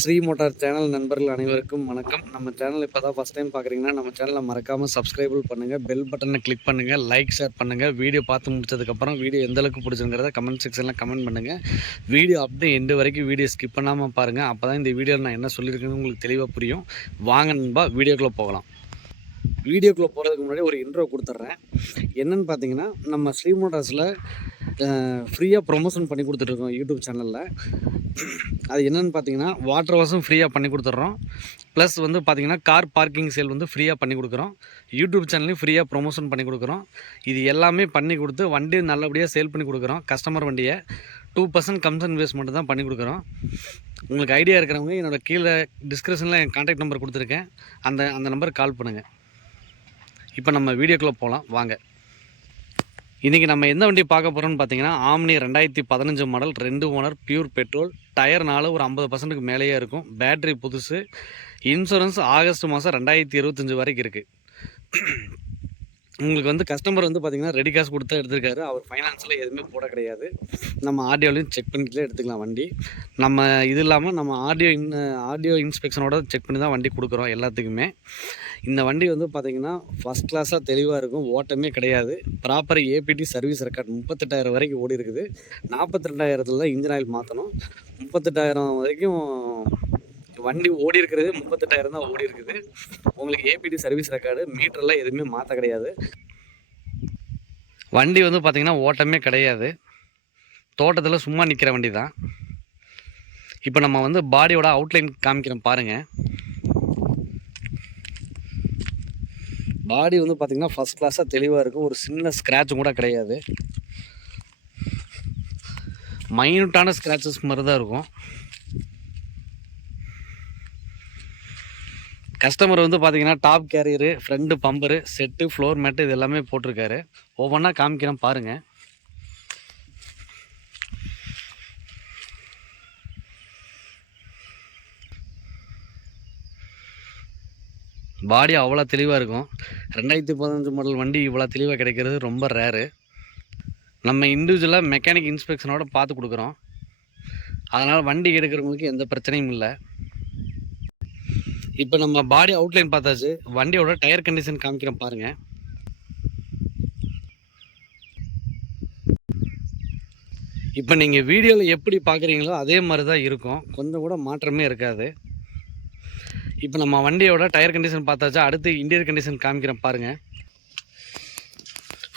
Sri motor channel நண்பர்கள் அனைவருக்கும் வணக்கம். நம்ம சேனல் இப்போ தான் ஃபஸ்ட் டைம் பார்க்குறீங்கன்னா நம்ம சேனலை மறக்காமல் சப்ஸ்கிரைபிள் பண்ணுங்கள், பெல் பட்டனை கிளிக் பண்ணுங்கள், லைக் ஷேர் பண்ணுங்கள். வீடியோ பார்த்து முடிச்சதுக்கப்புறம் வீடியோ எந்தளவுக்கு பிடிச்சிருங்கிறத கமெண்ட் செக்ஷனில் கமெண்ட் பண்ணுங்கள். வீடியோ அப்படியே எண்டு வரைக்கும் வீடியோ ஸ்கிப் பண்ணாமல் பாருங்கள். அப்போ தான் இந்த வீடியோவில் நான் என்ன சொல்லியிருக்கேன்னு உங்களுக்கு தெளிவாக புரியும். வாங்க நண்பா, வீடியோக்குள்ளே போகலாம். வீடியோக்குள்ளே போகிறதுக்கு முன்னாடி ஒரு இன்ட்ரோ கொடுத்துட்றேன். என்னென்னு பார்த்தீங்கன்னா, நம்ம ஸ்ரீ மோட்டார்ஸில் ஃப்ரீயாக ப்ரொமோஷன் பண்ணி கொடுத்துட்ருக்கோம் யூடியூப் சேனலில். அது என்னென்னு பார்த்தீங்கன்னா, வாட்டர் வாஷும் ஃப்ரீயாக பண்ணி கொடுத்துட்றோம். ப்ளஸ் வந்து பார்த்தீங்கன்னா, கார் பார்க்கிங் சேல் வந்து ஃப்ரீயாக பண்ணி கொடுக்குறோம். யூடியூப் சேனல்லையும் ஃப்ரீயாக ப்ரொமோஷன் பண்ணி கொடுக்குறோம். இது எல்லாமே பண்ணி கொடுத்து வண்டி நல்லபடியாக சேல் பண்ணி கொடுக்குறோம். கஸ்டமர் வண்டியை 2% கமிஷன் இன்வெஸ்ட்மெண்ட் தான் பண்ணி கொடுக்குறோம். உங்களுக்கு ஐடியா இருக்கிறவங்க என்னோடய கீழே டிஸ்கிரிப்ஷனில் என் கான்டாக்ட் நம்பர் கொடுத்துருக்கேன். அந்த நம்பருக்கு கால் பண்ணுங்கள். இப்போ நம்ம வீடியோக்குள்ளே போகலாம் வாங்க. இன்றைக்கி நம்ம எந்த வண்டி பார்க்க போகிறோம்னு பார்த்தீங்கன்னா, Omni 2015 model 2 owner pure petrol. டயர்னால ஒரு 50%க்கு மேலேயே இருக்கும். பேட்ரி புதுசு. இன்சூரன்ஸ் ஆகஸ்ட் மாதம் 2025 வரைக்கும் இருக்குது. உங்களுக்கு வந்து கஸ்டமர் வந்து பார்த்திங்கன்னா ரெடி காசு கொடுத்தா எடுத்துருக்காரு. அவர் ஃபைனான்ஸில் எதுவுமே போட கிடையாது. நம்ம ஆர்டிஓலையும் செக் பண்ணிக்கிட்டே எடுத்துக்கலாம் வண்டி. நம்ம இது இல்லாமல் நம்ம ஆர்டிஓ இன்ஸ்பெக்ஷனோட செக் பண்ணி தான் வண்டி கொடுக்குறோம் எல்லாத்துக்குமே. இந்த வண்டி வந்து பார்த்திங்கன்னா ஃபஸ்ட் கிளாஸாக தெளிவாக இருக்கும். ஓட்டமே கிடையாது. ப்ராப்பர் ஏபிடி சர்வீஸ் ரெக்கார்ட் 38,000 வரைக்கும் ஓடி இருக்குது. 42,000 தான் இன்ஜின் ஆயில் மாற்றணும். 38,000 வரைக்கும் வண்டி ஓடி இருக்கிறது 38,000 தான் ஓடி இருக்குது. உங்களுக்கு ஏபிடி சர்வீஸ் ரெக்கார்டு, மீட்டர்லாம் எதுவுமே மாற்ற கிடையாது. வண்டி வந்து பார்த்திங்கன்னா ஓட்டமே கிடையாது. தோட்டத்தில் சும்மா நிற்கிற வண்டி தான். இப்போ நம்ம வந்து பாடியோட அவுட்லைன் காமிக்கிறோம் பாருங்கள். பாடி வந்து பார்த்திங்கன்னா ஃபஸ்ட் கிளாஸாக தெளிவாக இருக்கும். ஒரு சின்ன ஸ்க்ராட்சும் கூட கிடையாது. மைனூட்டான ஸ்க்ராச்சஸ் மாதிரி தான் இருக்கும். கஸ்டமர் வந்து பார்த்தீங்கன்னா top carrier, front bumper, set, floor mat இது எல்லாமே போட்டிருக்காரு. ஒவ்வொன்றா காமிக்கிறேன் பாருங்கள். பாடி அவ்வளோ தெளிவாக இருக்கும். 2015 மாடல் வண்டி இவ்வளோ தெளிவாக கிடைக்கிறது ரொம்ப ரேரு. நம்ம இண்டிவிஜுவலாக மெக்கானிக் இன்ஸ்பெக்ஷனோட பார்த்து கொடுக்குறோம். அதனால் வண்டி எடுக்கிறவங்களுக்கு எந்த பிரச்சனையும் இல்லை. இப்போ நம்ம பாடி அவுட்லைன் பார்த்தாச்சு. வண்டியோட டயர் கண்டிஷன் காமிக்கிறேன் பாருங்கள். இப்போ நீங்கள் வீடியோவில் எப்படி பார்க்குறீங்களோ அதே மாதிரி தான் இருக்கும். கொஞ்சம் கூட மாற்றமே இருக்காது. இப்போ நம்ம வண்டியோட டயர் கண்டிஷன் பார்த்தாச்சா. அடுத்து இன்டீரியர் கண்டிஷன் காமிக்கிறேன் பாருங்கள்.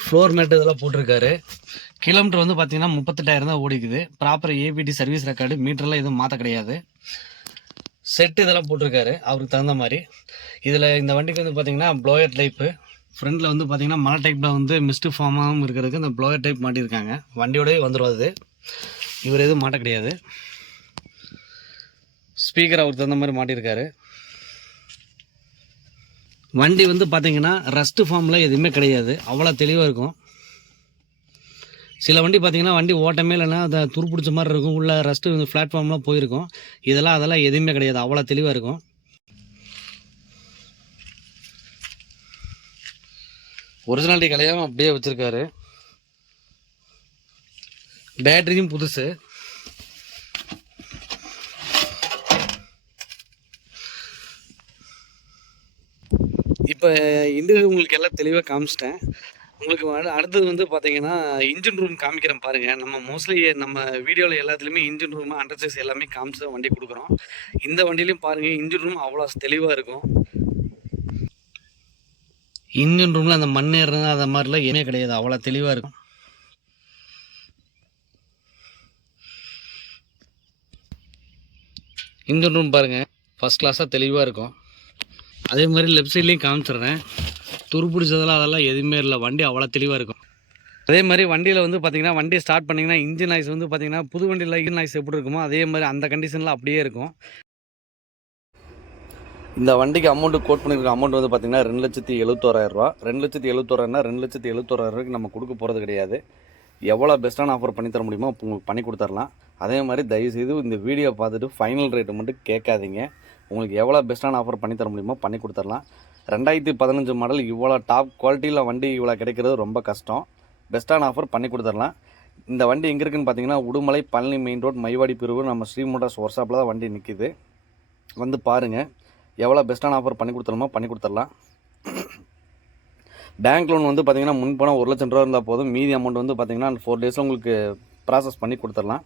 ஃப்ளோர் மேட்டு இதெல்லாம் போட்டிருக்காரு. கிலோமீட்டர் வந்து பார்த்தீங்கன்னா 38,000 தான் ஓடிக்குது. ப்ராப்பர் ஏபிடி சர்வீஸ் ரெக்கார்டு, மீட்டர்லாம் எதுவும் மாற்ற கிடையாது. செட்டு இதெல்லாம் போட்டிருக்காரு அவருக்கு தகுந்த மாதிரி. இதில் இந்த வண்டிக்கு வந்து பார்த்திங்கன்னா ப்ளோயர் டைப்பு. ஃப்ரண்டில் வந்து பார்த்திங்கன்னா மழை டைப்பில் வந்து மிஸ்டு ஃபார்மாகவும் இருக்கிறதுக்கு இந்த ப்ளோயர் டைப் மாட்டியிருக்காங்க. வண்டியோடய வந்துடும் அது. இவர் எதுவும் மாட்ட கிடையாது. ஸ்பீக்கர் அவருக்கு தகுந்த மாதிரி மாட்டியிருக்காரு. வண்டி வந்து பார்த்திங்கன்னா ரஸ்ட்டு ஃபார்மில் எதுவுமே கிடையாது. அவ்வளோ தெளிவாக இருக்கும். சில வண்டி பார்த்திங்கன்னா வண்டி ஓட்டமே இல்லைன்னா அதை துருப்பிடிச்ச மாதிரி இருக்கும். உள்ள ரஸ்ட்டு பிளாட்ஃபார்ம்லாம் போயிருக்கும். அதெல்லாம் எதுவுமே கிடையாது. அவ்வளோ தெளிவாக இருக்கும். ஒரிஜினாலிட்டி கலையாமல் அப்படியே வச்சுருக்காரு. பேட்டரியும் புதுசு. இப்போ இன்டீரியர் உங்களுக்கு எல்லாம் தெளிவாக காமிச்சிட்டேன். உங்களுக்கு அடுத்தது வந்து பார்த்தீங்கன்னா இன்ஜின் ரூம் காமிக்கிறேன் பாருங்கள். நம்ம மோஸ்ட்லி நம்ம வீடியோவில் எல்லாத்துலேயுமே இன்ஜின் ரூம் அண்டர் சைஸ் எல்லாமே காமிச்சு தான் வண்டி கொடுக்குறோம். இந்த வண்டிலையும் பாருங்கள், இன்ஜின் ரூம் அவ்வளோ தெளிவாக இருக்கும். இன்ஜின் ரூமில் அந்த மண் ஏறுறது அந்த மாதிரிலாம் எதுவுமே கிடையாது. அவ்வளோ தெளிவாக இருக்கும். இன்ஜின் ரூம் பாருங்கள், ஃபஸ்ட் கிளாஸாக தெளிவாக இருக்கும். அதே மாதிரி லெஃப்ட் சைட்லேயும் காமிச்சிடுறேன். துருப்பிடிச்சதெல்லாம் அதெல்லாம் எதுவுமே இல்லை. வண்டி அவ்வளோ தெளிவாக இருக்கும். அதே மாதிரி வண்டியில் வந்து பார்த்திங்கன்னா வண்டியை ஸ்டார்ட் பண்ணிங்கன்னா இன்ஜின் நாய்ஸ் வந்து பார்த்திங்கன்னா புது வண்டியில் இன்ஜின் நாய்ஸ் எப்படி இருக்குமோ அதே மாதிரி அந்த கண்டிஷனில் அப்படியே இருக்கும். இந்த வண்டிக்கு அமௌண்ட்டு கோட் பண்ணியிருக்க அமௌண்ட் வந்து பார்த்திங்கன்னா 2,71,000 2,71,000 2,71,000 நம்ம கொடுக்க போகிறது கிடையாது. எவ்வளோ பெஸ்ட்டான ஆஃபர் பண்ணித்தர முடியுமோ உங்களுக்கு பண்ணி கொடுத்துர்லாம். அதே மாதிரி தயவுசெய்து இந்த வீடியோ பார்த்துட்டு ஃபைனல் ரேட்டு மட்டும் கேட்காதீங்க. உங்களுக்கு எவ்வளோ பெஸ்ட்டான ஆஃபர் பண்ணித்தர முடியுமோ பண்ணி கொடுத்துர்லாம். 2015 மாடல் இவ்வளோ டாப் குவாலிட்டியில் வண்டி இவ்வளோ கிடைக்கிறது ரொம்ப கஷ்டம். பெஸ்ட்டான ஆஃபர் பண்ணி கொடுத்துடலாம். இந்த வண்டி எங்கே இருக்குன்னு பார்த்தீங்கன்னா உடுமலை பழனி மெயின் ரோட் மைவாடி பிரிவு நம்ம ஸ்ரீ மோட்டார்ஸ் ஒர்க் ஷாப்பில் தான் வண்டி நிற்கிது. வந்து பாருங்கள், எவ்வளோ பெஸ்ட்டான ஆஃபர் பண்ணி கொடுத்துருமோ பண்ணி கொடுத்துடலாம். பேங்க் லோன் வந்து பார்த்திங்கன்னா முன்பணம் 1,00,000 ரூபா இருந்தால் போதும். மீதி அமௌண்ட் வந்து பார்த்திங்கன்னா 4 டேஸில் உங்களுக்கு ப்ராசஸ் பண்ணி கொடுத்துடலாம்.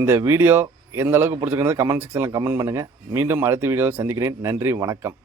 இந்த வீடியோ எந்த அளவுக்கு பிடிச்சிருக்கிறது கமெண்ட் செக்ஷனில் கமெண்ட் பண்ணுங்கள். மீண்டும் அடுத்த வீடியோவில் சந்திக்கிறேன். நன்றி, வணக்கம்.